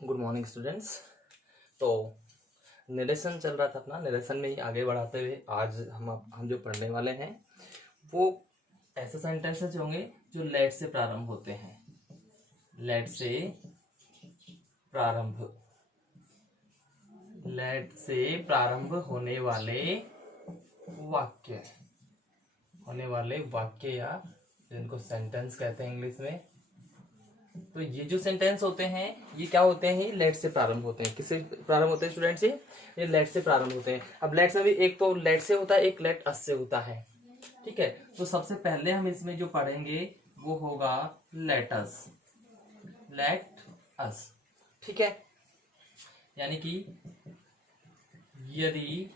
Good morning students. तो निरेशन चल रहा था अपना, निरेशन में ही आगे बढ़ाते हुए आज हम जो पढ़ने वाले हैं वो ऐसे सेंटेंसेस होंगे जो लेट से प्रारंभ होते हैं। लेट से प्रारंभ होने वाले वाक्य या जिनको सेंटेंस कहते हैं इंग्लिश में। तो ये जो सेंटेंस होते हैं ये क्या होते हैं, ये लेट से प्रारंभ होते हैं। किससे प्रारंभ होते हैं स्टूडेंट्स? ये लेट से प्रारंभ होते हैं। अब लेट्स में भी एक तो लेट से होता है, एक लेट अस से होता है। ठीक है, तो सबसे पहले हम इसमें जो पढ़ेंगे वो होगा लेट अस। ठीक है, यानी कि यदि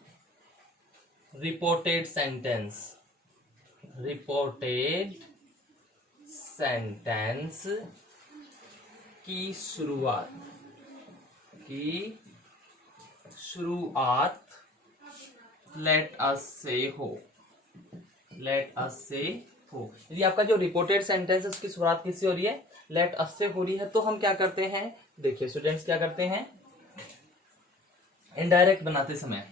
रिपोर्टेड सेंटेंस की शुरुआत लेट अस से हो। यदि आपका जो रिपोर्टेड सेंटेंस है उसकी शुरुआत किससे हो रही है? लेट अस से हो रही है। तो हम क्या करते हैं, देखिए स्टूडेंट्स क्या करते हैं, इनडायरेक्ट बनाते समय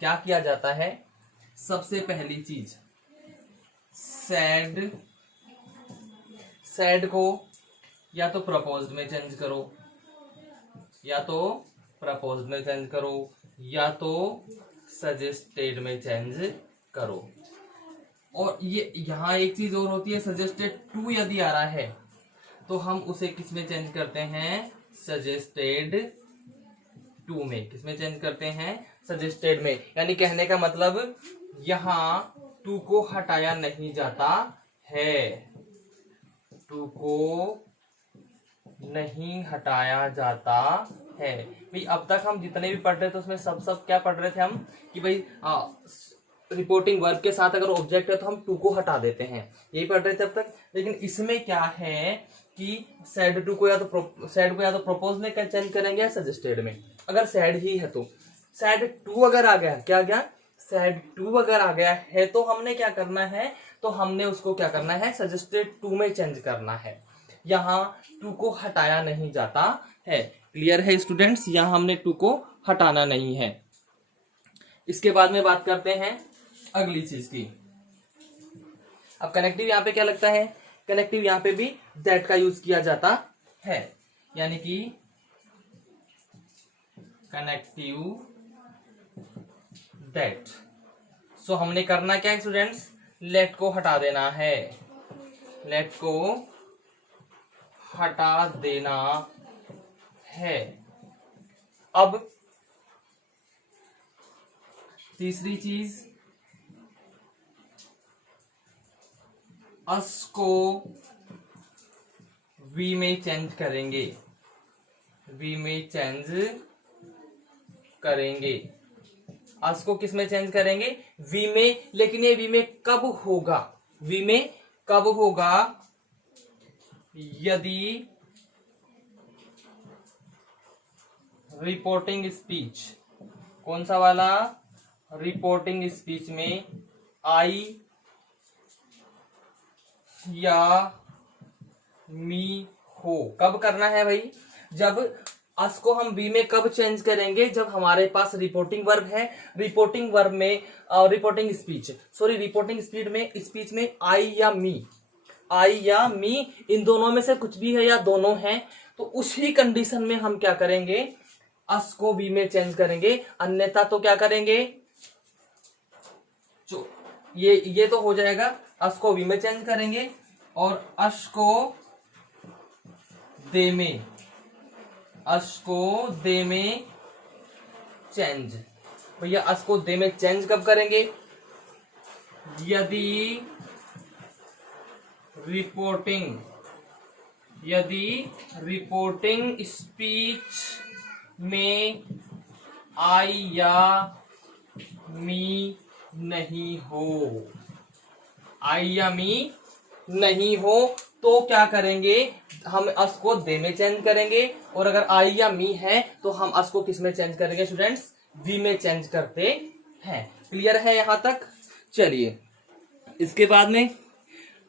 क्या किया जाता है? सबसे पहली चीज सैड को या तो प्रपोज्ड में चेंज करो, या तो सजेस्टेड में चेंज करो। और ये यहाँ एक चीज और होती है, सजेस्टेड टू यदि आ रहा है तो हम उसे किस में चेंज करते हैं? सजेस्टेड टू में। किस में चेंज करते हैं? सजेस्टेड में। यानी कहने का मतलब यहाँ टू को हटाया नहीं जाता है, भाई अब तक हम जितने भी पढ़ रहे थे उसमें सब क्या पढ़ रहे थे हम कि भाई रिपोर्टिंग वर्ब के साथ अगर ऑब्जेक्ट है तो हम टू को हटा देते हैं, यही पढ़ रहे थे अब तक। लेकिन इसमें क्या है कि सैड को या तो प्रपोज में चेंज करेंगे या सजेस्टेड में। अगर सैड ही है तो सैड टू अगर आ गया, क्या गया? सैड टू अगर आ गया है तो हमने क्या करना है? तो हमने उसको क्या करना है? सजेस्टेड टू में चेंज करना है। यहाँ टू को हटाया नहीं जाता है। क्लियर है स्टूडेंट्स? यहाँ हमने टू को हटाना नहीं है। इसके बाद में बात करते हैं अगली चीज की। अब कनेक्टिव यहाँ पे क्या लगता है? कनेक्टिव यहाँ पे भी दैट का यूज किया जाता है, यानी कि कनेक्टिव दैट। सो हमने करना क्या है स्टूडेंट्स? लेट को हटा देना है, अब तीसरी चीज, अस को वी में चेंज करेंगे, अस को किस में चेंज करेंगे? वी में। लेकिन ये वी में कब होगा? यदि रिपोर्टिंग स्पीच, कौन सा वाला? रिपोर्टिंग स्पीच में आई या मी हो। कब करना है भाई? जब अस को हम बी में कब चेंज करेंगे? जब हमारे पास रिपोर्टिंग वर्ब है। रिपोर्टिंग वर्ब में रिपोर्टिंग स्पीच में आई या मी इन दोनों में से कुछ भी है या दोनों हैं, तो उसी कंडीशन में हम क्या करेंगे? अस को बी में चेंज करेंगे। अन्यथा तो क्या करेंगे? जो ये तो हो जाएगा, अस को वी में चेंज करेंगे और अस को दे में चेंज। भैया अस को दे में चेंज कब करेंगे? यदि रिपोर्टिंग स्पीच में आई या मी नहीं हो, तो क्या करेंगे? हम अस को दे में चेंज करेंगे। और अगर आई या मी है तो हम अस को किस में चेंज करेंगे स्टूडेंट्स? वी में चेंज करते हैं। क्लियर है यहां तक? चलिए, इसके बाद में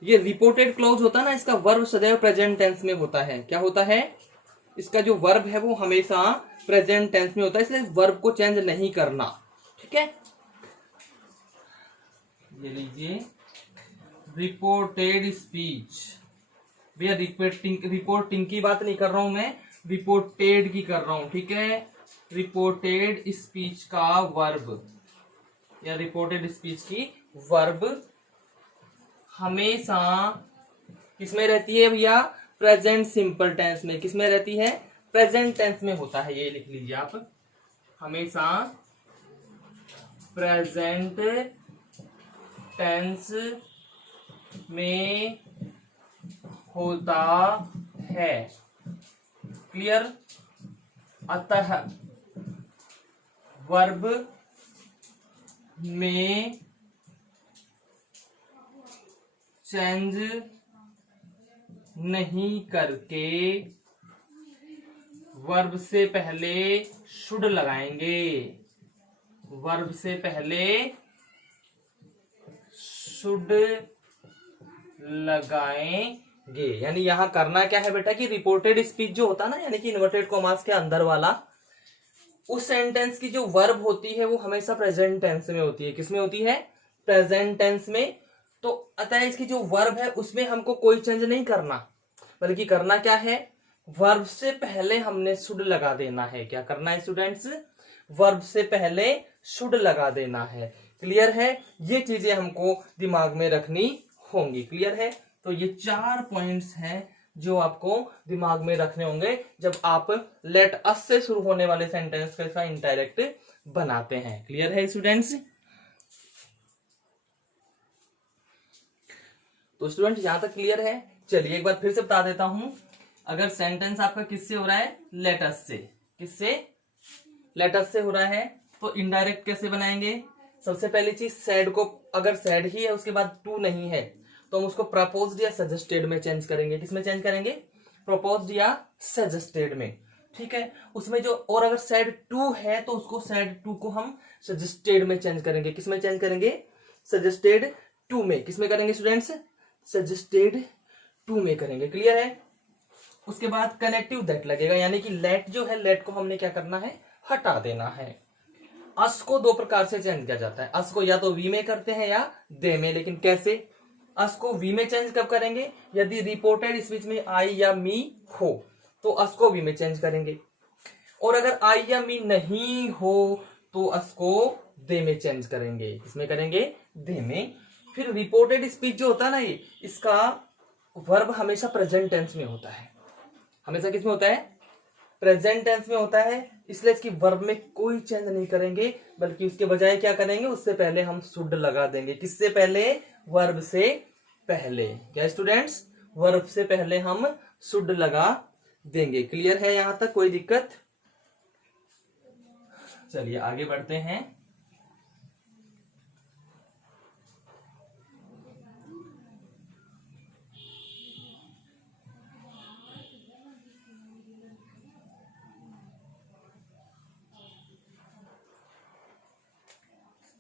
ये रिपोर्टेड क्लॉज होता है ना, इसका वर्ब सदैव प्रेजेंट टेंस में होता है। क्या होता है? इसका जो वर्ब है वो हमेशा प्रेजेंट टेंस में होता है, इसलिए वर्ब को चेंज नहीं करना। ठीक है, ये लीजिए, रिपोर्टेड स्पीच। भैया रिपोर्टिंग की बात नहीं कर रहा हूं मैं, रिपोर्टेड की कर रहा हूं। ठीक है, रिपोर्टेड स्पीच का वर्ब या रिपोर्टेड स्पीच की वर्ब हमेशा किसमें रहती है भैया? प्रेजेंट सिंपल टेंस में। किसमें रहती है? प्रेजेंट टेंस में होता है। ये लिख लीजिए आप, हमेशा प्रेजेंट टेंस में होता है। क्लियर? अतः वर्ब में चेंज नहीं करके वर्ब से पहले शुड लगाएंगे। वर्ब से पहले शुड लगाएंगे। यानी यहां करना क्या है बेटा कि रिपोर्टेड स्पीच जो होता है ना, यानी कि इन्वर्टेड कॉमास के अंदर वाला, उस सेंटेंस की जो वर्ब होती है वो हमेशा प्रेजेंट टेंस में होती है। किसमें होती है? प्रेजेंट टेंस में। तो अतः इसकी जो वर्ब है उसमें हमको कोई चेंज नहीं करना, बल्कि करना क्या है? वर्ब से पहले हमने शुड लगा देना है। क्या करना है स्टूडेंट्स? वर्ब से पहले शुड लगा देना है। क्लियर है? ये चीजें हमको दिमाग में रखनी होंगी। क्लियर है? तो ये 4 पॉइंट्स हैं जो आपको दिमाग में रखने होंगे जब आप लेट अस से शुरू होने वाले सेंटेंस के साथ इनडायरेक्ट बनाते हैं। क्लियर है स्टूडेंट्स? तो स्टूडेंट यहां तक क्लियर है? चलिए एक बार फिर से बता देता हूं। अगर सेंटेंस आपका किससे हो रहा है? लेट अस से। किससे? लेट अस से हो रहा है, तो इनडायरेक्ट कैसे बनाएंगे? सबसे पहली चीज, सैड को अगर सैड ही है उसके बाद टू नहीं है तो हम उसको प्रपोज्ड या सजेस्टेड में चेंज करेंगे। किसमें चेंज करेंगे? प्रपोज्ड या सजेस्टेड में। ठीक है, उसमें जो, और अगर सैड टू है तो उसको सैड टू को हम सजेस्टेड में चेंज करेंगे। किसमें चेंज करेंगे? सजेस्टेड टू में। किसमें करेंगे स्टूडेंट्स? सजेस्टेड टू में करेंगे। क्लियर है? उसके बाद कनेक्टिव दैट लगेगा, यानी कि लेट जो है, लेट को हमने क्या करना है? हटा देना है। अस को 2 प्रकार से चेंज किया जाता है। अस को या तो वी में करते हैं या दे में। लेकिन कैसे? अस को वी में चेंज कब करेंगे? यदि रिपोर्टेड स्पीच में आई या मी हो तो अस को वी में चेंज करेंगे, और अगर आई या मी नहीं हो तो अस को दे में चेंज करेंगे। किसमें करेंगे? दे में। फिर रिपोर्टेड स्पीच जो होता है ना, ये इसका वर्ब हमेशा प्रेजेंट टेंस में होता है। हमेशा किसमें होता है? प्रेजेंट टेंस में होता है, इसलिए इसकी वर्ब में कोई चेंज नहीं करेंगे, बल्कि उसके बजाय क्या करेंगे? उससे पहले हम शुड लगा देंगे। किससे पहले? वर्ब से पहले। क्या स्टूडेंट्स? वर्ब से पहले हम शुड लगा देंगे। क्लियर है यहां तक? कोई दिक्कत? चलिए आगे बढ़ते हैं।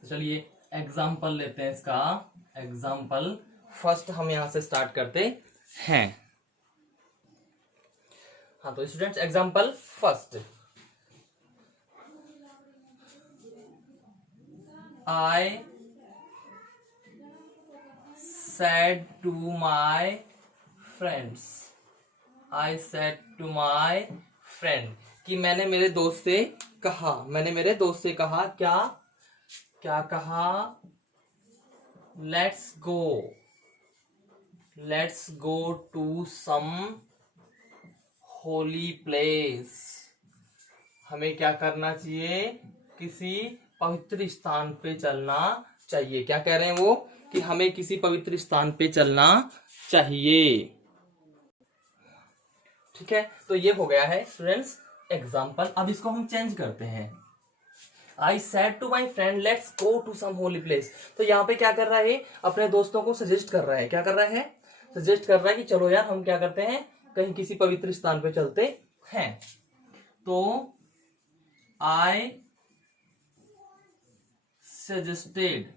चलिए एग्जाम्पल लेते हैं इसका। एग्जाम्पल फर्स्ट हम यहां से स्टार्ट करते हैं। हाँ, तो students example first, I said to my friends, I said to my friend, कि मैंने मेरे दोस्त से कहा। मैंने मेरे दोस्त से कहा क्या? क्या कहा? Let's go to some holy place. हमें क्या करना चाहिए? किसी पवित्र स्थान पे चलना चाहिए। क्या कह रहे हैं वो? कि हमें किसी पवित्र स्थान पे चलना चाहिए। ठीक है, तो ये हो गया है स्टूडेंट्स एग्जाम्पल। अब इसको हम चेंज करते हैं। I said to my friend let's go to some holy place. तो यहाँ पे क्या कर रहा है? अपने दोस्तों को सजेस्ट कर रहा है। क्या कर रहा है? सजेस्ट कर रहा है कि चलो यार हम क्या करते हैं, कहीं किसी पवित्र स्थान पे चलते हैं। तो I suggested,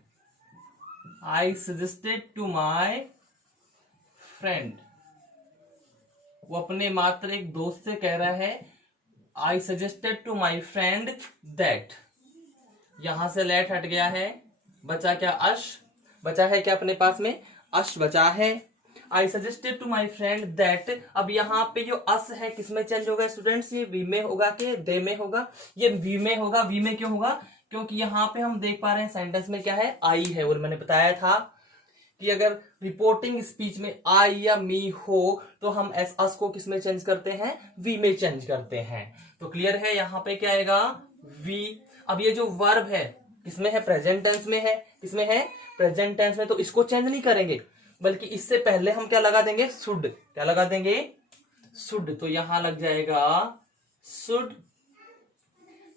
I suggested to my friend. वो अपने मात्र एक दोस्त से कह रहा है I suggested to my friend that. यहां से लेट हट गया है, बचा क्या, अश बचा है क्या अपने पास में, अश बचा है। I suggested to my friend that, अब यहाँ पे जो अस है किसमें चेंज होगा स्टूडेंट्स, ये वी में होगा कि दे में होगा, ये वी में होगा। वी में क्यों होगा, क्योंकि यहाँ पे हम देख पा रहे हैं सेंटेंस में क्या है, आई है, और मैंने बताया था कि अगर रिपोर्टिंग स्पीच में आई या मी हो तो हम एस अस को किसमें चेंज करते हैं, वी में चेंज करते हैं। तो क्लियर है, यहाँ पे क्या आएगा, वी। अब ये जो वर्ब है किसमें है, प्रेजेंट टेंस में है, किसमें है, प्रेजेंट टेंस में, तो इसको चेंज नहीं करेंगे, बल्कि इससे पहले हम क्या लगा देंगे, शुड। क्या लगा देंगे, शुड। तो यहां लग जाएगा should,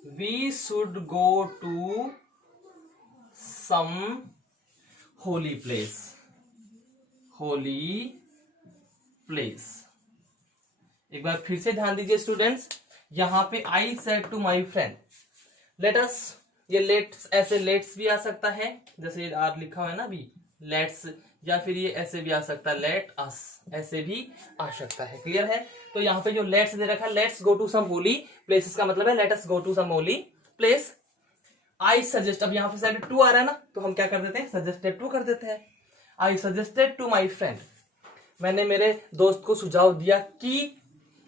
we should go to some holy place, holy place. एक बार फिर से ध्यान दीजिए स्टूडेंट्स, यहां पे I said to my friend, let us, ये लेट्स ऐसे लेट्स भी आ सकता है, जैसे ये आर लिखा हुआ है ना अभी, लेट्स, या फिर ये ऐसे भी आ सकता है लेट अस, ऐसे भी आ सकता है। क्लियर है, तो यहाँ पे जो लेट्स दे रखा है, let's go to some holy place, इसका मतलब है let us go to some holy place. I suggest, अब यहाँ पे साइड टू आ रहा है ना, तो हम क्या कर देते हैं, सजेस्टेड टू कर देते हैं। I suggested to my friend, मैंने मेरे दोस्त को सुझाव दिया कि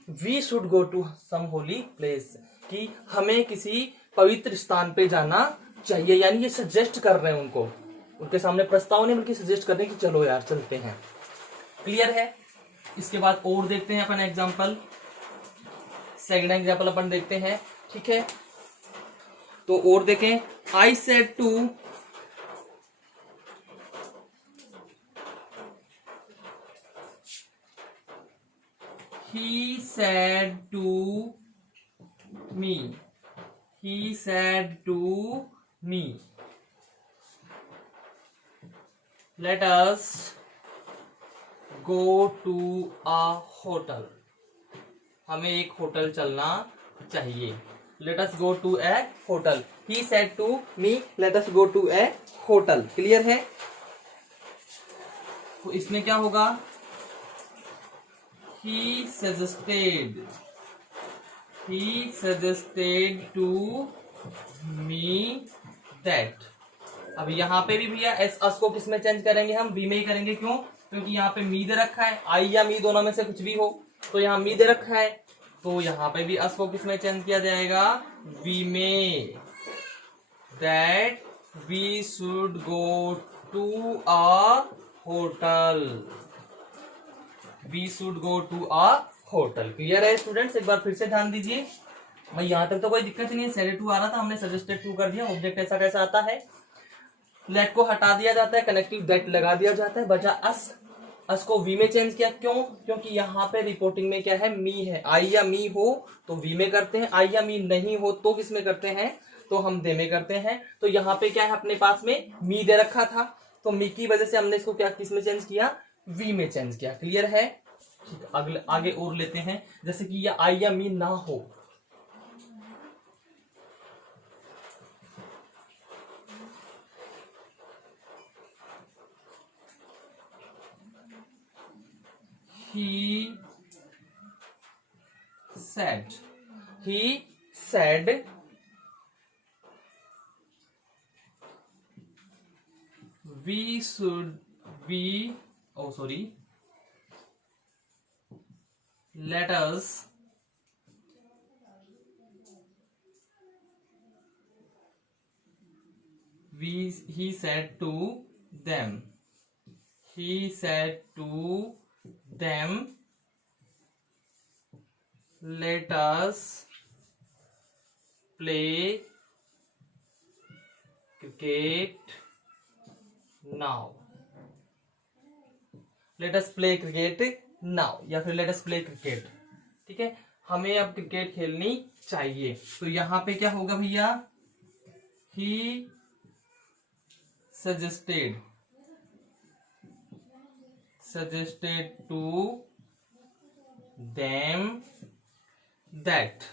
we should go to some holy place, कि हमें किसी पवित्र स्थान पे जाना चाहिए। यानी ये सजेस्ट कर रहे हैं उनको, उनके सामने प्रस्ताव नहीं बल्कि सजेस्ट कर रहे हैं कि चलो यार चलते हैं। क्लियर है, इसके बाद और देखते हैं अपन एग्जाम्पल, सेकंड एग्जाम्पल अपन देखते हैं। ठीक है, तो और देखें, I said to, he said to me, he said to me, let us go to a hotel, हमें एक होटल चलना चाहिए। let us go to a hotel, he said to me let us go to a hotel। Clear है, तो इसमें क्या होगा, he suggested to me that। अब यहाँ पे भी भैया एस अस को किस में चेंज करेंगे, हम वी में ही करेंगे। क्यों, क्योंकि यहाँ पे मी दे रखा है, आई या मी दोनों में से कुछ भी हो, तो यहाँ मी दे रखा है, तो यहाँ पे भी अस को किस में चेंज किया जाएगा, वी में। That we should go to a hotel, we should go to a hotel. Clear है स्टूडेंट्स, एक बार फिर से ध्यान दीजिए। भाई यहां तक तो कोई दिक्कत नहीं है, सेड टू आ रहा था, हमने सजेस्टेड टू कर दिया। ऑब्जेक्ट ऐसा कैसा आता है, लेट को हटा दिया जाता है, कनेक्टिव दैट लगा दिया जाता है, बचा अस, अस को वी में चेंज किया। क्यों, क्योंकि यहाँ पे रिपोर्टिंग में क्या है, मी है। आई या मी हो तो वी में करते हैं, आई या मी नहीं हो तो किस में करते हैं, तो हम दे में करते हैं। तो यहाँ पे क्या है, अपने पास में मी दे रखा था, तो मी की वजह से हमने इसको क्या किस में चेंज किया, वी में चेंज किया। क्लियर है, अगले आगे और लेते हैं, जैसे कि ये आई या मी ना हो, he said we should be, oh sorry, let us he said to them, he said to them, let us play cricket now, let us play cricket now, या फिर let us play cricket। ठीक है, हमें अब cricket खेलनी चाहिए। तो यहां पे क्या होगा भैया, he suggested to them that।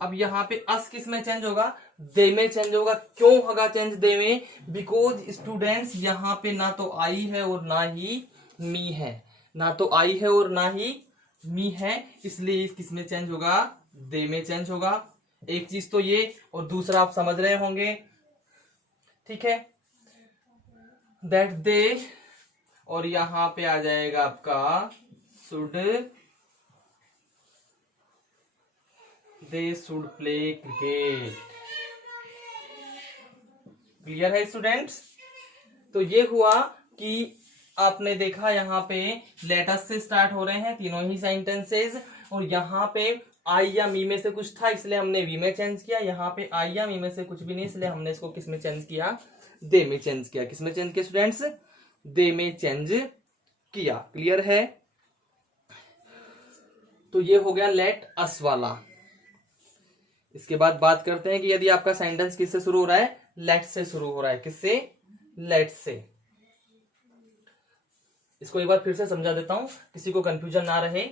अब यहाँ पे अस किस में चेंज होगा, दे में चेंज होगा। क्यों होगा चेंज दे में, बिकॉज स्टूडेंट्स यहाँ पे ना तो आई है और ना ही मी है, ना तो आई है और ना ही मी है, इसलिए किस में चेंज होगा, दे में चेंज होगा। एक चीज तो ये, और दूसरा आप समझ रहे होंगे, ठीक है, दैट दे, और यहां पे आ जाएगा आपका should, they should play cricket. Clear है स्टूडेंट्स? तो ये हुआ कि आपने देखा यहाँ पे लेटस से स्टार्ट हो रहे हैं तीनों ही सेंटेंसेस, और यहाँ पे आई या मी में से कुछ था इसलिए हमने वी में चेंज किया। यहाँ पे आई या मी में से कुछ भी नहीं, इसलिए हमने इसको किस में चेंज किया, दे में चेंज किया। किस में चेंज किया स्टूडेंट्स, दे में चेंज किया। क्लियर है? तो ये हो गया लेट अस वाला। इसके बाद बात करते हैं कि यदि आपका सेंटेंस किससे शुरू हो रहा है, लेट से शुरू हो रहा है। किससे, लेट से। इसको एक बार फिर से समझा देता हूं, किसी को कंफ्यूजन ना रहे।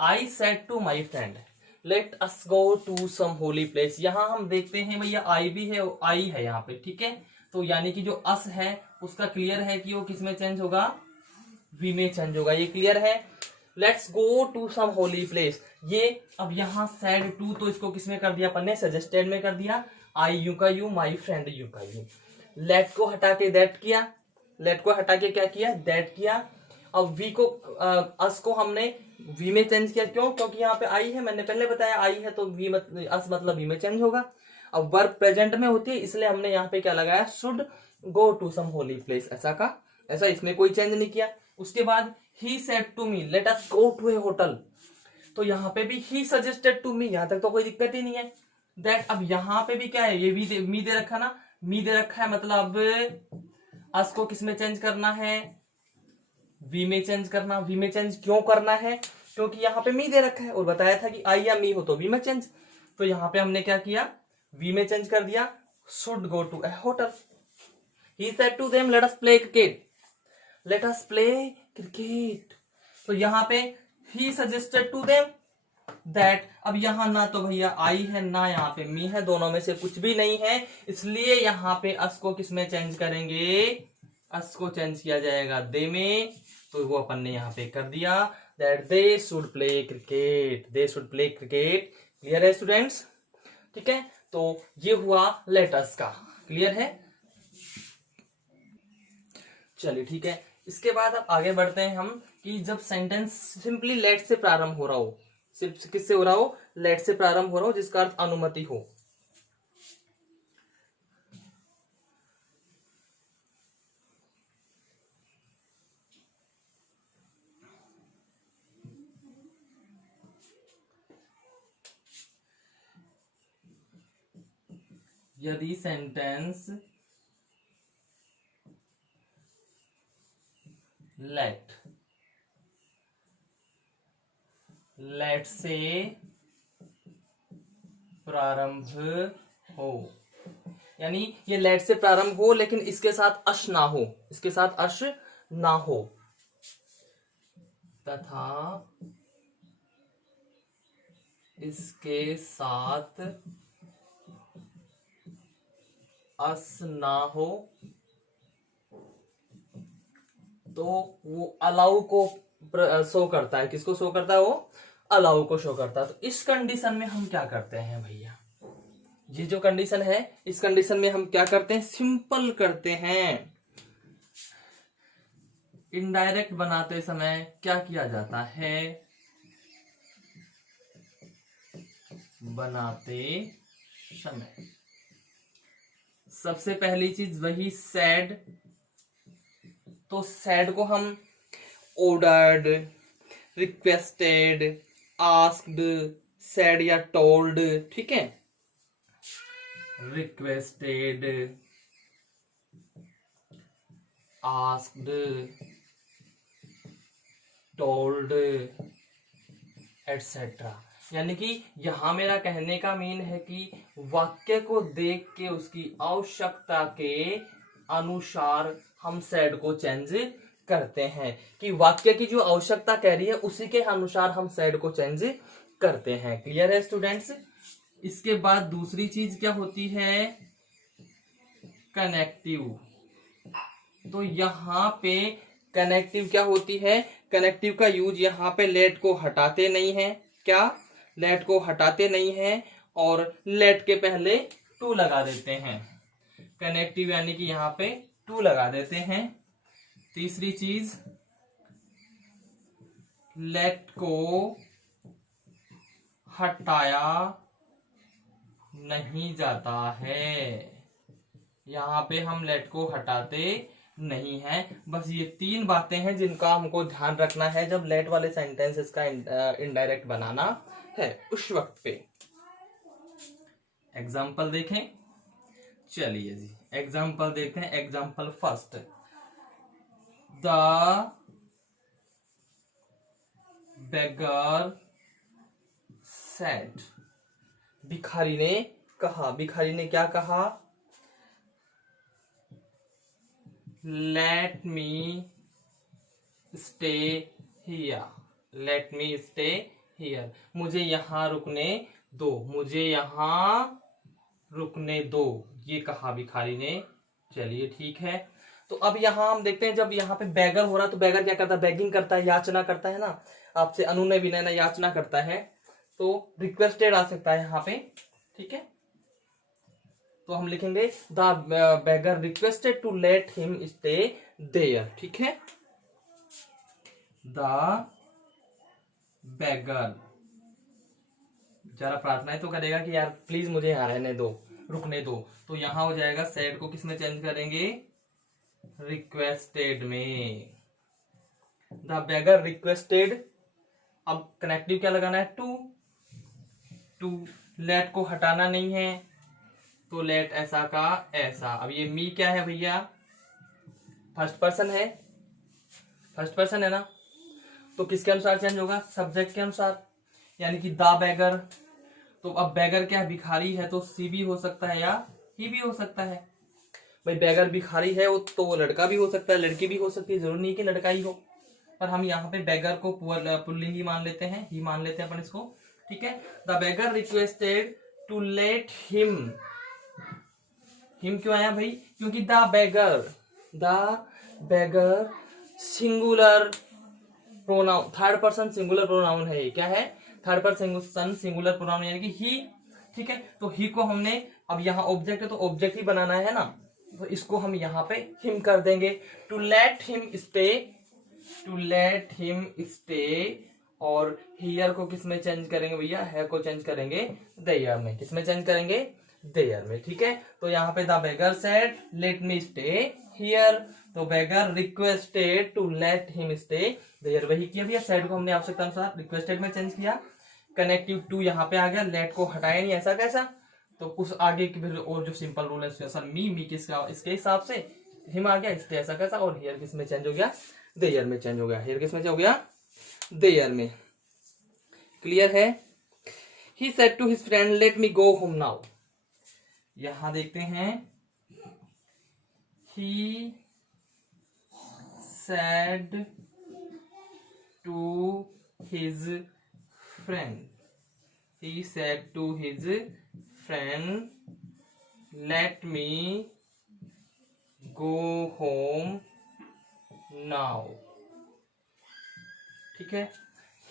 I said to my friend let us go to some holy place. यहां हम देखते हैं भैया आई भी है, आई है यहाँ पे, ठीक है। तो यानी कि जो अस है उसका क्लियर है कि वो किस में चेंज होगा, वी में चेंज होगा। ये क्लियर है? Let's go to some holy place, ये अब यहाँ सैड टू, तो इसको किस में कर दिया अपन ने, सजेस्टेड में कर दिया। आई यू का यू, माई फ्रेंड यू का यू। लेट को हटा के दैट किया, लेट को हटा के क्या किया, दैट किया। अब वी को अस को हमने वी में चेंज किया। क्यों? क्योंकि यहाँ पे आई है, मैंने पहले बताया आई है तो वी अस मतलब वी में चेंज होगा। अब वर्ब प्रेजेंट में होती है इसलिए हमने यहाँ पे क्या लगाया, should go to some holy place, ऐसा का ऐसा, इसमें कोई चेंज नहीं किया। उसके बाद he said to me let us go to a hotel, तो यहाँ पे भी ही सजेस्टेड टू मी, यहां तक तो कोई दिक्कत ही नहीं है। दैट, अब यहाँ पे भी क्या है, ये भी मी दे रखा ना, मी दे रखा है, मतलब अस को किस में चेंज करना है, वी में चेंज करना। वी में चेंज क्यों करना है, क्योंकि यहाँ पे मी दे रखा है और बताया था कि आई या मी हो तो वी में चेंज। तो यहाँ पे हमने क्या किया, वी में चेंज कर दिया, should go to a hotel. He said to them let us play cricket, let us play cricket. तो यहाँ पे he suggested to them that, अब यहां ना तो भैया आई है ना यहाँ पे मी है, दोनों में से कुछ भी नहीं है, इसलिए यहाँ पे अस को किस में चेंज करेंगे, अस को चेंज किया जाएगा दे में। तो वो अपन ने यहाँ पे कर दिया, that they should play cricket, they should play cricket. Clear है स्टूडेंट्स? ठीक है, तो ये हुआ लेट अस का। क्लियर है? चलिए ठीक है। इसके बाद अब आगे बढ़ते हैं हम कि जब सेंटेंस सिंपली लेट से प्रारंभ हो रहा हो, सिर्फ किससे हो रहा हो, लेट से प्रारंभ हो रहा हो, जिसका अर्थ अनुमति हो। यदि सेंटेंस लेट से प्रारंभ हो, यानी ये लेट से प्रारंभ हो लेकिन इसके साथ अश ना हो, इसके साथ अश ना हो, तथा इसके साथ अस ना हो, तो वो अलाउ को शो करता है। किसको शो करता है? वो अलाउ को शो करता है। तो इस कंडीशन में हम क्या करते हैं भैया, ये जो कंडीशन है, इस कंडीशन में हम क्या करते हैं, सिंपल करते हैं। इनडायरेक्ट बनाते समय क्या किया जाता है, बनाते समय सबसे पहली चीज वही सैड, तो सैड को हम ऑर्डर्ड, रिक्वेस्टेड, आस्क्ड, सैड या टोल्ड, ठीक है, रिक्वेस्टेड, आस्क्ड, टोल्ड, एटसेट्रा। यानी कि यहां मेरा कहने का मीन है कि वाक्य को देख के उसकी आवश्यकता के अनुसार हम सैड को चेंज करते हैं, कि वाक्य की जो आवश्यकता कह रही है उसी के अनुसार हम सैड को चेंज करते हैं। क्लियर है स्टूडेंट्स? इसके बाद दूसरी चीज क्या होती है, कनेक्टिव। तो यहाँ पे कनेक्टिव क्या होती है, कनेक्टिव का यूज यहाँ पे लेट को हटाते नहीं है, क्या लेट को हटाते नहीं है, और लेट के पहले टू लगा देते हैं, कनेक्टिव यानी कि यहाँ पे टू लगा देते हैं। तीसरी चीज, लेट को हटाया नहीं जाता है, यहाँ पे हम लेट को हटाते नहीं है। बस ये तीन बातें हैं जिनका हमको ध्यान रखना है जब लेट वाले सेंटेंसेस का इनडायरेक्ट बनाना है उस वक्त पे। एग्जाम्पल देखें, चलिए जी एग्जाम्पल देखते हैं। Example first, the beggar said, भिखारी ने कहा, भिखारी ने क्या कहा, late me stay here, late me stay here, मुझे यहां रुकने दो, मुझे यहां रुकने दो, ये कहा भिखारी ने। चलिए ठीक है। तो अब यहां हम देखते हैं जब यहाँ पे बैगर हो रहा तो बैगर क्या करता है, बैगिंग करता है, याचना करता है ना, आपसे अनुनय विनय याचना करता है, तो रिक्वेस्टेड आ सकता है यहाँ पे, ठीक है। तो हम लिखेंगे the beggar requested to let him stay there, ठीक है। द बेगर, जरा प्रार्थनाएं तो करेगा कि यार प्लीज मुझे यहाँ रहने दो, रुकने दो, तो यहां हो जाएगा सैड को किसमें चेंज करेंगे, रिक्वेस्टेड में। द बेगर रिक्वेस्टेड, अब कनेक्टिव क्या लगाना है, टू, टू लेट को हटाना नहीं है तो लेट ऐसा का ऐसा। अब ये मी क्या है भैया, फर्स्ट पर्सन है, फर्स्ट पर्सन है ना, तो किसके अनुसार चेंज होगा, सब्जेक्ट के अनुसार, यानी कि द बेगर। तो अब बेगर क्या है, भिखारी है, तो सी भी हो सकता है या ही भी हो सकता है। भाई बेगर भिखारी है तो वो लड़का भी हो सकता है, लड़की भी हो सकती है, जरूरी नहीं कि लड़का ही हो, पर हम यहाँ पे बेगर को पुल्लिंग ही मान लेते हैं, ही मान लेते हैं अपन इसको, ठीक है। The beggar requested to let him, him क्यों आया भाई, क्योंकि the beggar singular pronoun, third person singular pronoun है, ये क्या है, थर्ड पर्सन सिंगुलर प्रोनाउन यानी कि ही, ठीक है। तो ही को हमने, अब यहाँ ऑब्जेक्ट है तो ऑब्जेक्ट ही बनाना है ना, तो इसको हम यहाँ पे हिम कर देंगे। To let him stay, to let him stay, और हियर को किसमें चेंज करेंगे भैया, है को चेंज करेंगे देयर में, किसमें चेंज करेंगे, देयर में, ठीक है। तो यहाँ पे the beggar said let me stay here, तो beggar requested to let him stay there, वही किया भैया, सेड को हमने आवश्यकता अनुसार रिक्वेस्टेड में चेंज किया, कनेक्टिव टू यहाँ पे आ गया, लेट को हटाया नहीं, ऐसा कैसा, तो उस आगे की फिर और जो सिंपल रूल है सर, मी किसका, इसके हिसाब से हिम आ गया, इसलिए ऐसा कैसा, और हियर किस में चेंज हो गया, देयर में चेंज हो गया, हियर किस में हो गया, देयर में। क्लियर है। He said to his friend let me go home now, यहां देखते हैं, he said to his friend, he said to his friend let me go home now, ठीक है।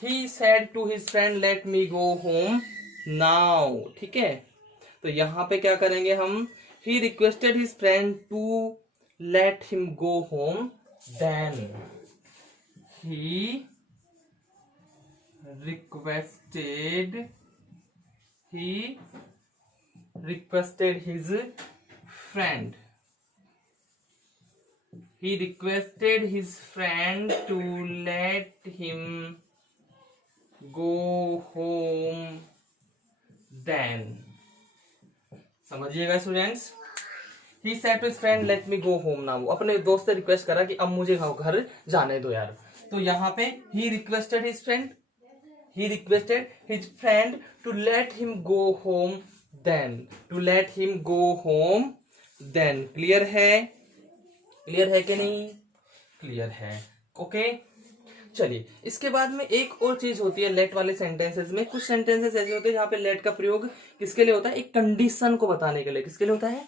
he said to his friend let me go home now, ठीक है। तो यहां पे क्या करेंगे हम, he requested his friend to let him go home, then he requested his friend, he requested his friend to let him go home then, समझिएगा students. he said to his friend let me go home now, अपने दोस्त से request करा कि अब मुझे घर जाने दो यार, तो यहाँ पे he requested his friend to let him go home then, to let him go home then, clear है, क्लियर है कि नहीं, क्लियर है, ओके। चलिए इसके बाद में एक और चीज होती है लेट वाले सेंटेंसेस में। कुछ सेंटेंसेस ऐसे होते हैं जहाँ पे लेट का प्रयोग किसके लिए होता है, एक कंडीशन को बताने के लिए। किसके लिए होता है,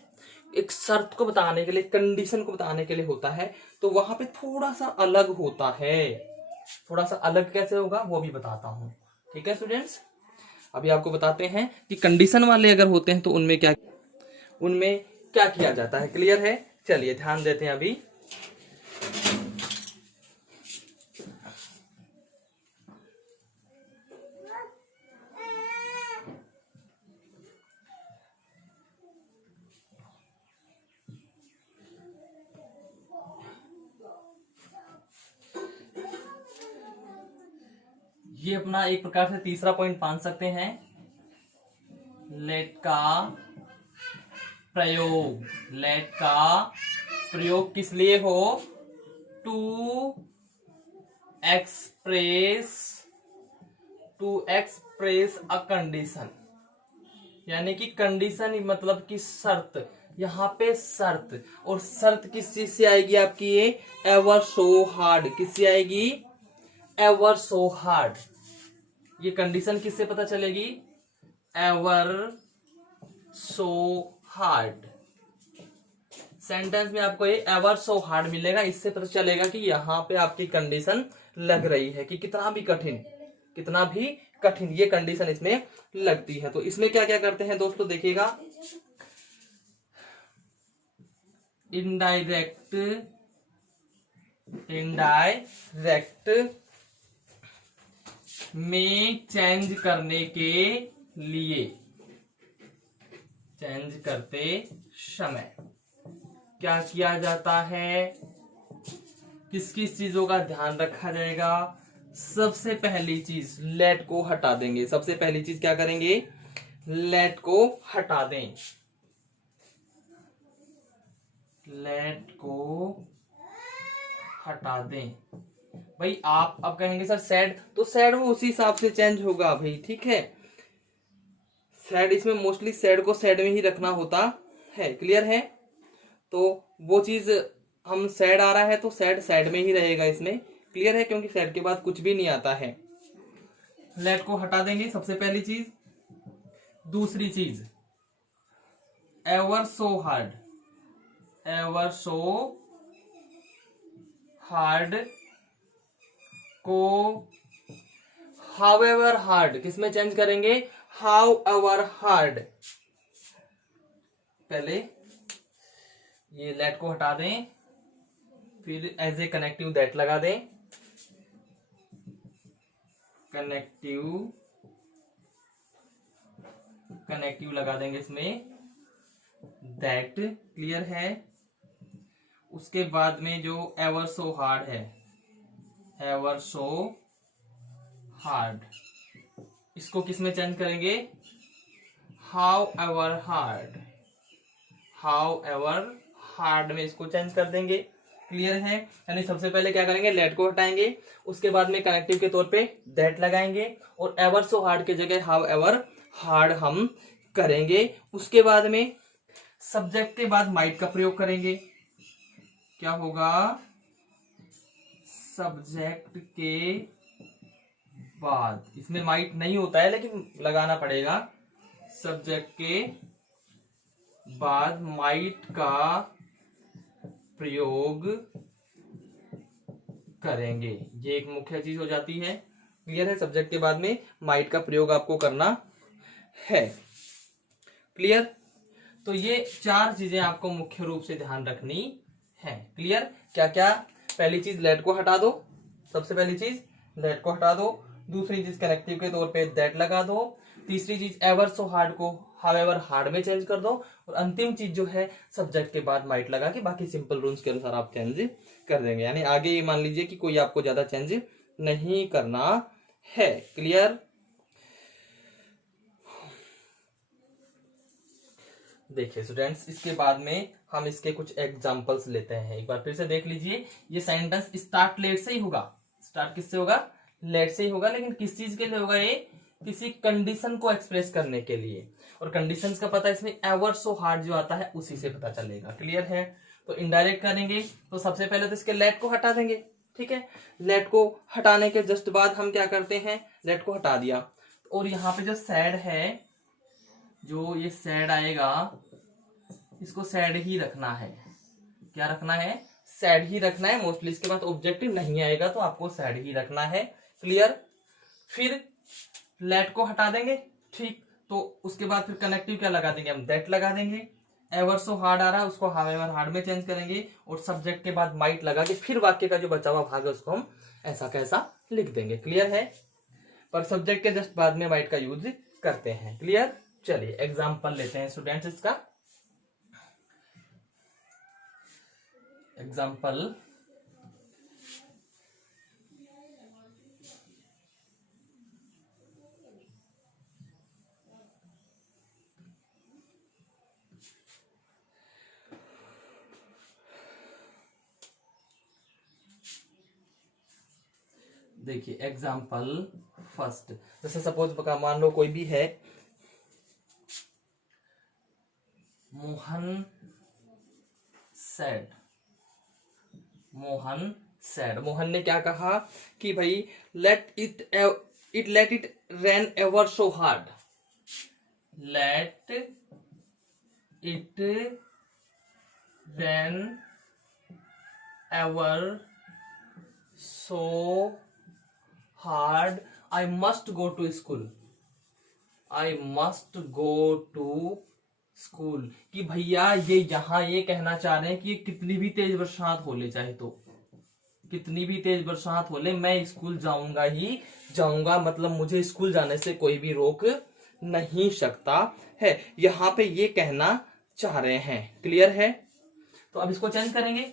एक शर्त को बताने के लिए, कंडीशन को बताने के लिए होता है। तो वहां पे थोड़ा सा अलग होता है। थोड़ा सा अलग कैसे होगा वो भी बताता हूं। ठीक है स्टूडेंट्स, अभी आपको बताते हैं कि कंडीशन वाले अगर होते हैं तो उनमें क्या किया जाता है। क्लियर है, चलिए ध्यान देते हैं अभी। ये अपना एक प्रकार से तीसरा पॉइंट मान सकते हैं। लेट का प्रयोग, लेट का प्रयोग किस लिए हो, टू एक्सप्रेस अ कंडीशन, यानी कि कंडीशन मतलब कि शर्त। यहां पे शर्त, और शर्त किस चीज से आएगी आपकी, ये एवर सो हार्ड। किससे आएगी, एवर सो हार्ड। ये कंडीशन किससे पता चलेगी, एवर सो हार्ड। सेंटेंस में आपको ये एवर सो हार्ड मिलेगा। इससे पता चलेगा कि यहां पे आपकी कंडीशन लग रही है कि कितना भी कठिन ये कंडीशन इसमें लगती है। तो इसमें क्या क्या करते हैं दोस्तों, देखिएगा। इनडायरेक्ट में चेंज करने के लिए, चेंज करते समय क्या किया जाता है, किस किस चीजों का ध्यान रखा जाएगा। सबसे पहली चीज लेट को हटा देंगे। सबसे पहली चीज क्या करेंगे, लेट को हटा दें। लेट को हटा दें। भाई आप अब कहेंगे सर सैड, तो सैड वो उसी हिसाब से चेंज होगा भाई। ठीक है, सैड इसमें मोस्टली सैड को सैड में ही रखना होता है। क्लियर है, तो वो चीज हम सैड आ रहा है तो सैड सैड में ही रहेगा इसमें। क्लियर है, क्योंकि सैड के बाद कुछ भी नहीं आता है। लेट को हटा देंगे सबसे पहली चीज। दूसरी चीज ever so hard, ever so hard को हाउएवर हार्ड किसमें चेंज करेंगे, हाउएवर हार्ड। पहले ये लेट को हटा दें, फिर एज ए कनेक्टिव दैट लगा दें। कनेक्टिव लगा देंगे इसमें, दैट। क्लियर है, उसके बाद में जो एवर सो हार्ड है, एवर सो हार्ड, इसको किसमें चेंज करेंगे, how ever hard. How ever hard में इसको चेंज कर देंगे। क्लियर है, यानी सबसे पहले क्या करेंगे, लेट को हटाएंगे, उसके बाद में कनेक्टिव के तौर पे दैट लगाएंगे, और एवर सो हार्ड के जगह हाउ एवर हार्ड हम करेंगे। उसके बाद में सब्जेक्ट के बाद माइट का प्रयोग करेंगे। क्या होगा, सब्जेक्ट के बाद, इसमें माइट नहीं होता है लेकिन लगाना पड़ेगा। सब्जेक्ट के बाद माइट का प्रयोग करेंगे। ये एक मुख्य चीज हो जाती है। क्लियर है, सब्जेक्ट के बाद में माइट का प्रयोग आपको करना है। क्लियर, तो ये चार चीजें आपको मुख्य रूप से ध्यान रखनी है। क्लियर, क्या क्या, पहली चीज लेट को हटा दो। सबसे पहली चीज लेट को हटा दो। दूसरी चीज कनेक्टिव के तौर पे दैट लगा दो। तीसरी चीज एवर सो हार्ड को हाउएवर हार्ड में चेंज कर दो। और अंतिम चीज जो है सब्जेक्ट के बाद माइट लगा के बाकी सिंपल रूल्स के अनुसार आप चेंज कर देंगे। यानी आगे ये मान लीजिए कि कोई आपको ज्यादा चेंज नहीं करना है। क्लियर, देखिए स्टूडेंट्स, इसके बाद में हम इसके कुछ एग्जांपल्स लेते हैं। एक बार फिर से देख लीजिए, ये सेंटेंस स्टार्ट लेट से ही होगा। स्टार्ट किससे होगा, लेट से ही होगा, लेकिन किस चीज के लिए होगा, ये किसी कंडीशन को एक्सप्रेस करने के लिए। और कंडीशंस का पता इसमें एवर सो हार्ड जो आता है उसी से पता चलेगा। क्लियर है, तो इनडायरेक्ट करेंगे तो सबसे पहले तो इसके लेट को हटा देंगे। ठीक है, लेट को हटाने के जस्ट बाद हम क्या करते हैं, लेट को हटा दिया, और यहाँ पे जो सैड है, जो ये सैड आएगा, इसको सैड ही रखना है। क्या रखना है, सैड ही रखना है मोस्टली। इसके बाद ऑब्जेक्टिव नहीं आएगा तो आपको सैड ही रखना है। क्लियर। फिर लेट को हटा देंगे, ठीक, तो उसके बाद फिर कनेक्टिव क्या लगा देंगे हम, दैट लगा देंगे। एवर सो हार्ड आ रहा है उसको हावेवर हार्ड में चेंज करेंगे, और सब्जेक्ट के बाद माइट लगा के फिर वाक्य का जो बचा हुआ भाग है उसको हम ऐसा कैसा लिख देंगे। क्लियर है, पर सब्जेक्ट के जस्ट बाद में माइट का यूज करते हैं। क्लियर। चलिए एग्जाम्पल लेते हैं स्टूडेंट्स इसका। एग्जाम्पल, देखिए एग्जाम्पल फर्स्ट, जैसे सपोज मान लो कोई भी है, मोहन सैड। मोहन सैड, मोहन ने क्या कहा कि भाई let it rain ever so hard. Let it rain ever so hard, I must go to school. I must go to school. कि भैया ये यहां ये कहना चाह रहे हैं कि कितनी भी तेज बरसात हो ले, चाहे तो कितनी भी तेज बरसात हो ले, मैं स्कूल जाऊंगा ही जाऊंगा, मतलब मुझे स्कूल जाने से कोई भी रोक नहीं सकता है, यहां पे ये कहना चाह रहे हैं। क्लियर है। तो अब इसको चेंज करेंगे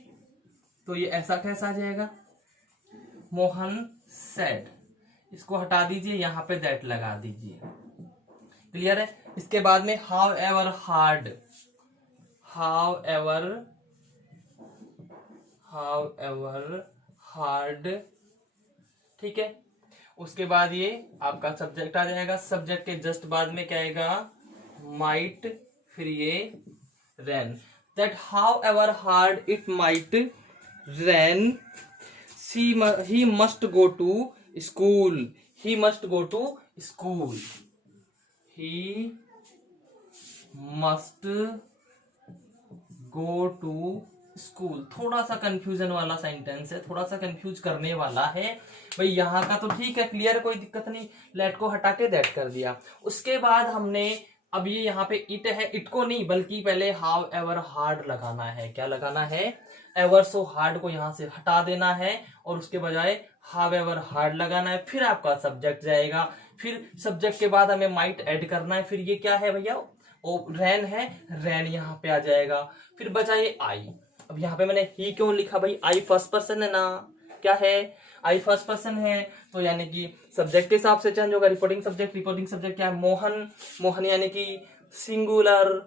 तो ये ऐसा कैसा आ जाएगा, मोहन सेड, इसको हटा दीजिए, यहां पे दैट लगा दीजिए। क्लियर है। इसके बाद में how ever hard, how ever hard, ठीक है। उसके बाद ये आपका सब्जेक्ट आ जाएगा, सब्जेक्ट के जस्ट बाद में क्या आएगा, माइट, फिर ये rain. That however hard it might rain, he must go to school. He must go to school. He must go to school. थोड़ा सा कंफ्यूजन वाला सेंटेंस है, थोड़ा सा कंफ्यूज करने वाला है भाई। यहाँ का तो ठीक है, क्लियर, कोई दिक्कत नहीं, लेट को हटा के दैट कर दिया। उसके बाद हमने अब ये यहाँ पे इट है, इट को नहीं बल्कि पहले हाउ एवर हार्ड लगाना है। क्या लगाना है, एवर सो हार्ड को यहाँ से हटा देना है और उसके बजाय हाउ एवर हार्ड लगाना है। फिर आपका सब्जेक्ट जाएगा, फिर सब्जेक्ट के बाद हमें माइट ऐड करना है। फिर ये क्या है भैया, ओ रैन है, रैन यहाँ पे आ जाएगा। फिर बचा ये आई। अब यहाँ पे मैंने ही क्यों लिखा भाई, आई फर्स्ट पर्सन है ना, क्या है, आई फर्स्ट पर्सन है, तो यानी कि सब्जेक्ट के हिसाब से चेंज होगा। रिपोर्टिंग सब्जेक्ट क्या है, मोहन। मोहन यानी कि singular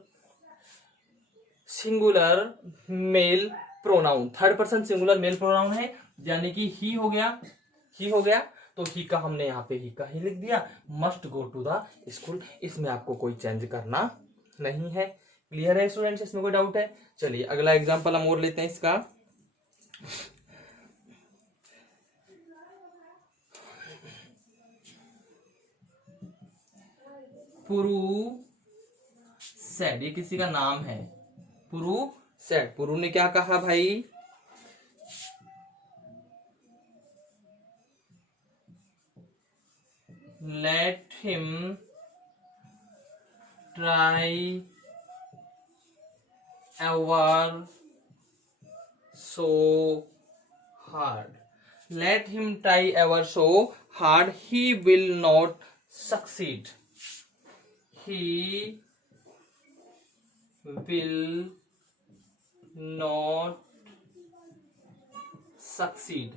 male pronoun, third person singular male pronoun है, यानी कि ही हो गया। तो ही का हमने यहाँ पे ही का ही लिख दिया। Must go to the school, इसमें आपको कोई चेंज करना नहीं है। क्लियर है स्टूडेंट्स, इसमें कोई डाउट है। चलिए अगला एग्जांपल हम और लेते हैं इसका। पुरु सेड, ये किसी का नाम है, पुरु सेड। पुरु ने क्या कहा भाई, let him try ever so hard. Let him try ever so hard, he will not succeed. He will not succeed.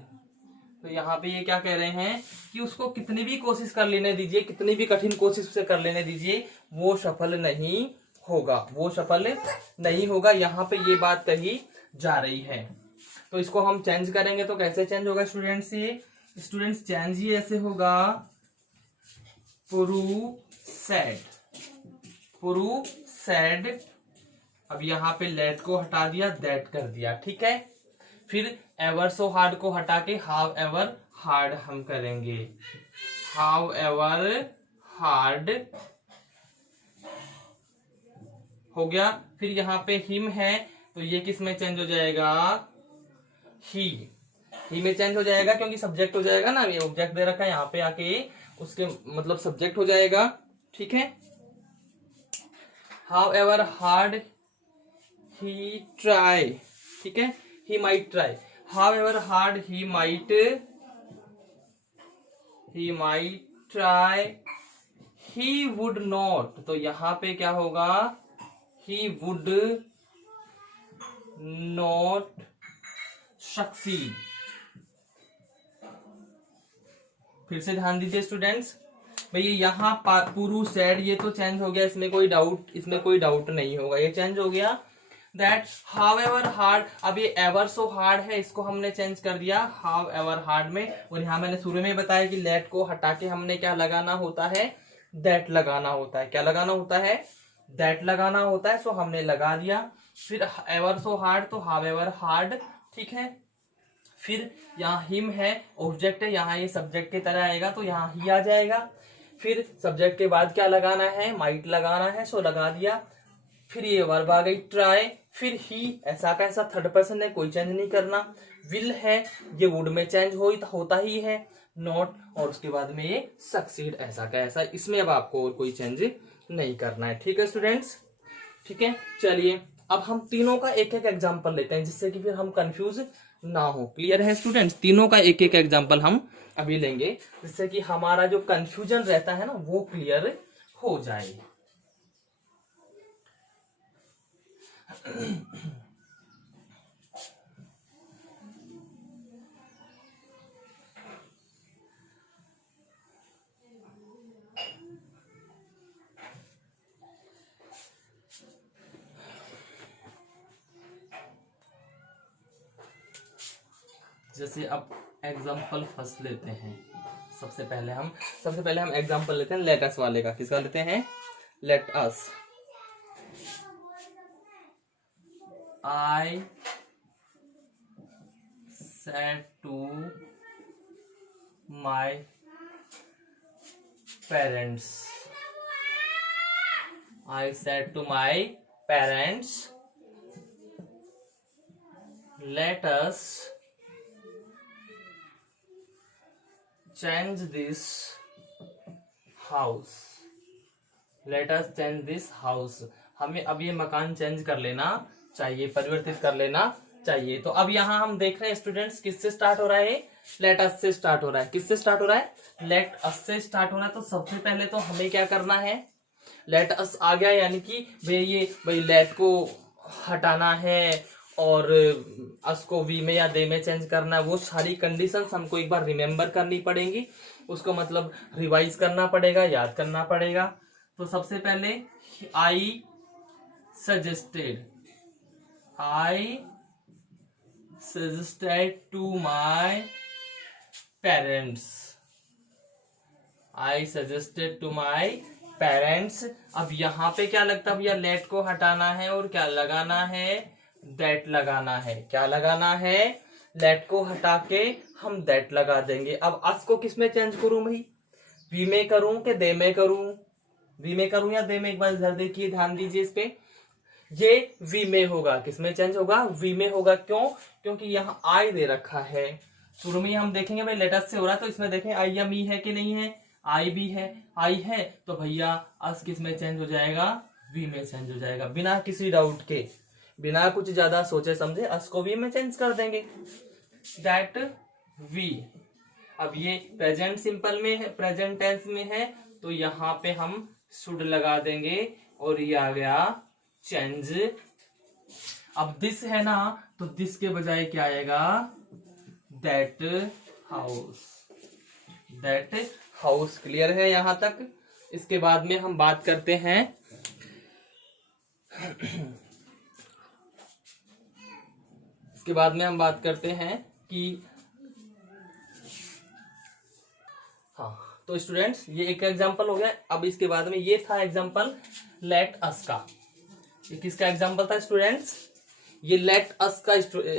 तो यहाँ पे ये क्या कह रहे हैं कि उसको कितनी भी कोशिश कर लेने दीजिए, कितनी भी कठिन कोशिश उसे कर लेने दीजिए, वो सफल नहीं होगा। यहाँ पे ये बात कही जा रही है। तो इसको हम चेंज करेंगे तो कैसे चेंज होगा स्टूडेंट्स, ये स्टूडेंट्स चेंज ही ऐसे होगा, पुरु सेड। अब यहाँ पे लेट को हटा दिया, दैट कर दिया, ठीक है। फिर एवर सो हार्ड को हटा के हाउ एवर हार्ड हम करेंगे, हाउ एवर हार्ड हो गया। फिर यहाँ पे हिम है तो ये किस में चेंज हो जाएगा, ही में चेंज हो जाएगा क्योंकि सब्जेक्ट हो जाएगा ना, ये ऑब्जेक्ट दे रखा है यहाँ पे आके उसके मतलब सब्जेक्ट हो जाएगा। ठीक है, how ever hard he try, ठीक है, he might try, how ever hard he might try, he would not, तो यहां पे क्या होगा, ही वुड नॉट सक्सीड। फिर से ध्यान दीजिए स्टूडेंट्स, भाई यहाँ पुरु सैड ये तो चेंज हो गया, इसमें कोई डाउट नहीं होगा, ये चेंज हो गया। दैट हाउ एवर हार्ड, अब ये एवर सो हार्ड है, इसको हमने चेंज कर दिया हाउ एवर हार्ड में। और यहाँ मैंने शुरू में बताया कि लेट को हटा के हमने क्या लगाना होता है, दैट लगाना होता है। क्या लगाना होता है, दैट लगाना होता है। सो हमने लगा दिया। फिर एवर सो हार्ड तो हाउ एवर हार्ड, ठीक है। फिर यहाँ हिम है, ऑब्जेक्ट है, यहाँ ये सब्जेक्ट की तरह आएगा तो यहाँ ही आ जाएगा। फिर सब्जेक्ट के बाद क्या लगाना है, माइट लगाना है, सो लगा दिया। फिर ये वर्ब आ गई ट्राई। फिर ही ऐसा का ऐसा थर्ड पर्सन है, कोई चेंज नहीं करना। विल है, ये वुड में चेंज होता ही है। नॉट, और उसके बाद में ये सक्सीड, ऐसा का ऐसा, इसमें अब आपको और कोई चेंज नहीं करना है। ठीक है स्टूडेंट्स, ठीक है। चलिए अब हम तीनों का एक एक एग्जाम्पल लेते हैं जिससे कि फिर हम कंफ्यूज ना हो। क्लियर है स्टूडेंट्स, तीनों का एक एक एग्जाम्पल हम अभी लेंगे जिससे कि हमारा जो कंफ्यूजन रहता है ना वो क्लियर हो जाए। जैसे अब एग्जाम्पल फर्स्ट लेते हैं। सबसे पहले हम एग्जाम्पल लेते हैं लेट अस वाले का। किसका लेते हैं, let us. I said to my parents, I said to my parents, let us change this house, let us change this house। हमें अब ये मकान चेंज कर लेना चाहिए, परिवर्तित कर लेना चाहिए। तो अब यहाँ हम देख रहे हैं स्टूडेंट्स, किससे स्टार्ट हो रहा है, लेट अस से स्टार्ट हो रहा है। किससे स्टार्ट हो रहा है, लेट अस से स्टार्ट हो रहा है। तो सबसे पहले तो हमें क्या करना है, लेट अस आ गया यानी कि भाई लेट को हटाना है और अस को वी में या दे में चेंज करना है। वो सारी कंडीशंस हमको एक बार रिमेम्बर करनी पड़ेंगी, उसको मतलब रिवाइज करना पड़ेगा, याद करना पड़ेगा। तो सबसे पहले I suggested to my parents, I suggested to my parents। अब यहाँ पे क्या लगता है भैया, लेट को हटाना है और क्या लगाना है, दैट लगाना है। क्या लगाना है, लेट को हटा के हम दैट लगा देंगे। अब अस को किस में चेंज करूं भाई, वी में करूं कि दे में करूं, वी में करूं या दे में, एक बार इधर देखिए, ध्यान दीजिए इस पे। ये वी में होगा, किसमें चेंज होगा, वी में होगा। क्यों, क्योंकि यहाँ आई दे रखा है। शुरू में हम देखेंगे भाई लेट अस से हो रहा है तो इसमें देखें आई या मी है कि नहीं है, आई भी है, आई है तो भैया अस किस में चेंज हो जाएगा, वी में चेंज हो जाएगा। बिना किसी डाउट के, बिना कुछ ज्यादा सोचे समझे अस को वी में चेंज कर देंगे, दैट वी। अब ये प्रेजेंट सिंपल में है, प्रेजेंट टेंस में है तो यहाँ पे हम शुड लगा देंगे और ये आ गया चेंज। अब दिस है ना तो दिस के बजाय क्या आएगा, that house, that house. Clear है यहां तक। इसके बाद में हम बात करते हैं इसके बाद में हम बात करते हैं कि हाँ, तो स्टूडेंट्स ये एक एग्जांपल हो गया। अब इसके बाद में ये था एग्जांपल लेट अस का। ये किसका एग्जांपल था स्टूडेंट्स, ये लेट अस का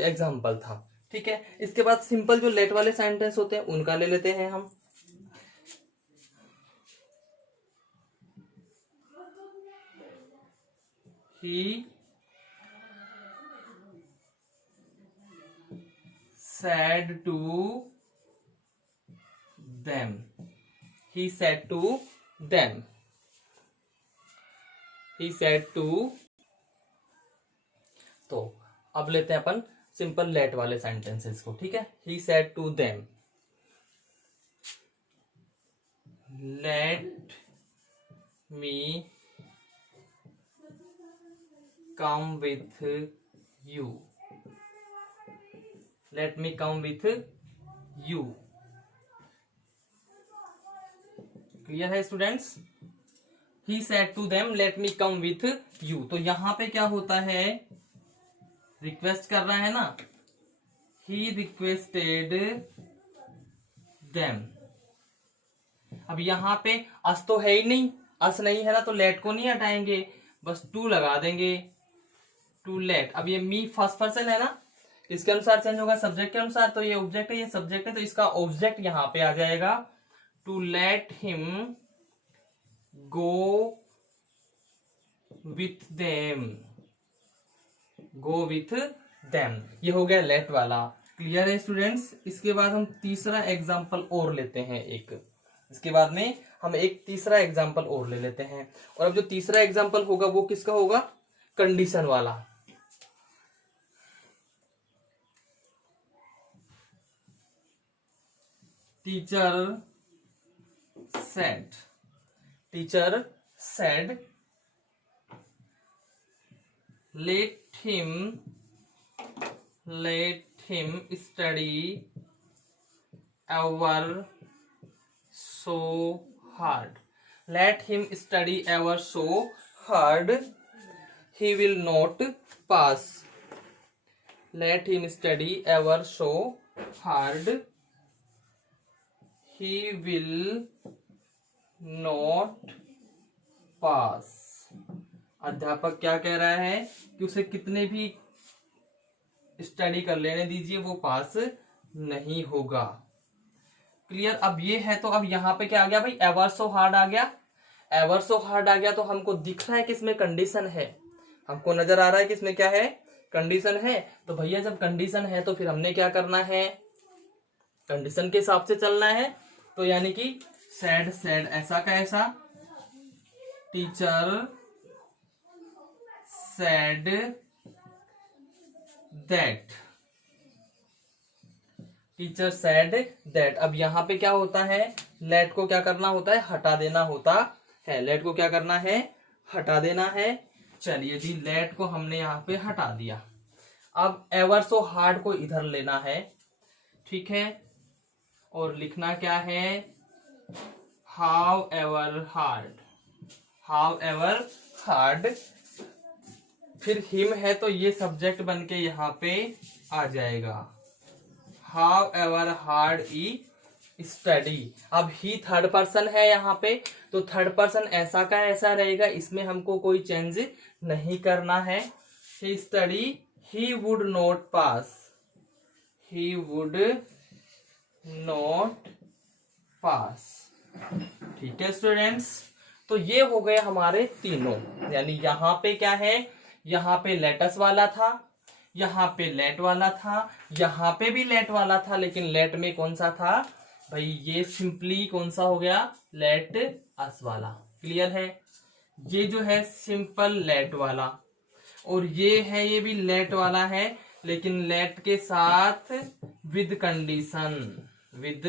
एग्जांपल था। ठीक है, इसके बाद सिंपल जो लेट वाले सेंटेंस होते हैं उनका ले लेते हैं हम। ही said to them, he said to them, he said to। तो अब लेते हैं अपन सिंपल लेट वाले सेंटेंसेस को, ठीक है। he said to them, let me come with you, let me come with you। Clear है students? he said to them let me come with you। तो यहां पे क्या होता है, रिक्वेस्ट कर रहा है ना, he requested them। अब यहां पे अस तो है ही नहीं, अस नहीं है ना, तो लेट को नहीं हटाएंगे, बस टू लगा देंगे, टू लेट। अब ये मी फर्स्ट पर्सन है ना, इसके अनुसार चेंज होगा सब्जेक्ट के अनुसार, तो ये ऑब्जेक्ट है, ये सब्जेक्ट है, तो इसका ऑब्जेक्ट यहां पे आ जाएगा to let him go with them, go with them. ये हो गया लेट वाला। क्लियर है स्टूडेंट्स? इसके बाद हम तीसरा एग्जाम्पल और लेते हैं एक, इसके बाद में हम एक तीसरा एग्जाम्पल और ले लेते हैं। और अब जो तीसरा एग्जाम्पल होगा वो किसका होगा, कंडीशन वाला। Teacher said let him study ever so hard, let him study ever so hard, he will not pass, let him study ever so hard, he will not pass। अध्यापक क्या कह रहा है कि उसे कितने भी स्टडी कर लेने दीजिए, वो पास नहीं होगा। क्लियर? अब ये है, तो अब यहाँ पे क्या आ गया भाई, एवर सो हार्ड आ गया। एवर सो हार्ड आ गया तो हमको दिख रहा है कि इसमें कंडीशन है, हमको नजर आ रहा है कि इसमें क्या है, कंडीशन है। तो भैया जब कंडीशन है तो फिर हमने क्या करना है, कंडीशन के हिसाब से चलना है। तो यानी कि सैड ऐसा का ऐसा, teacher said that, teacher said that। अब यहां पे क्या होता है, लेट को क्या करना होता है, हटा देना होता है। लेट को क्या करना है, हटा देना है। चलिए जी, लेट को हमने यहां पे हटा दिया। अब एवर सो हार्ड को इधर लेना है, ठीक है, और लिखना क्या है, how ever hard, how ever hard. फिर हिम है तो ये सब्जेक्ट बन के यहाँ पे आ जाएगा, how ever hard E study. अब ही थर्ड पर्सन है यहाँ पे, तो थर्ड पर्सन ऐसा का ऐसा रहेगा, इसमें हमको कोई चेंज नहीं करना है। He study, he would not pass, he would not pass. ठीक है स्टूडेंट्स, तो ये हो गए हमारे तीनों। यानी यहाँ पे क्या है, यहाँ पे लेटस वाला था, यहाँ पे लेट वाला था, यहाँ पे भी लेट वाला था, लेकिन लेट में कौन सा था भाई, ये सिंपली कौन सा हो गया, लेट अस वाला। क्लियर है? ये जो है सिंपल लेट वाला, और ये है, ये भी लेट वाला है, लेकिन लेट के साथ विद कंडीशन, विद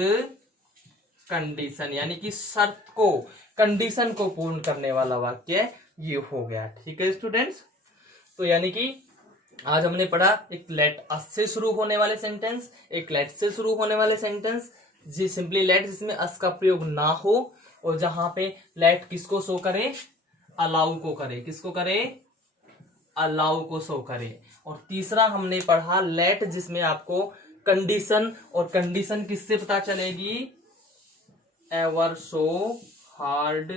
कंडीशन, यानी कि शर्त को, कंडीशन को पूर्ण करने वाला वाक्य ये हो गया। ठीक है स्टूडेंट्स, तो यानी कि आज हमने पढ़ा एक लेट अस से शुरू होने वाले सेंटेंस, एक लेट से शुरू होने वाले सेंटेंस, जी सिंपली लेट जिसमें अस का प्रयोग ना हो, और जहां पे लेट किसको शो करे, अलाउ को करे, किसको करे, अलाउ को शो करे। और तीसरा हमने पढ़ा लेट जिसमें आपको कंडीशन, और कंडीशन किससे पता चलेगी, एवर सो हार्ड,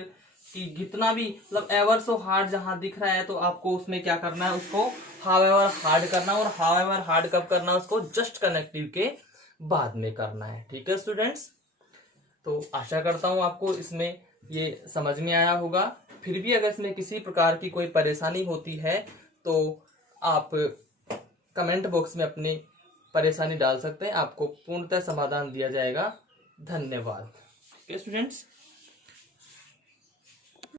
कि जितना भी मतलब एवर सो हार्ड जहां दिख रहा है तो आपको उसमें क्या करना है, उसको हावेवर हार्ड करना, और हावेवर हार्ड कब करना, उसको जस्ट कनेक्टिव के बाद में करना है। ठीक है स्टूडेंट्स, तो आशा करता हूं आपको इसमें ये समझ में आया होगा। फिर भी अगर इसमें किसी प्रकार की कोई परेशानी होती है तो आप कमेंट बॉक्स में अपनी परेशानी डाल सकते हैं, आपको पूर्णतः समाधान दिया जाएगा। धन्यवाद। ठीक है स्टूडेंट्स।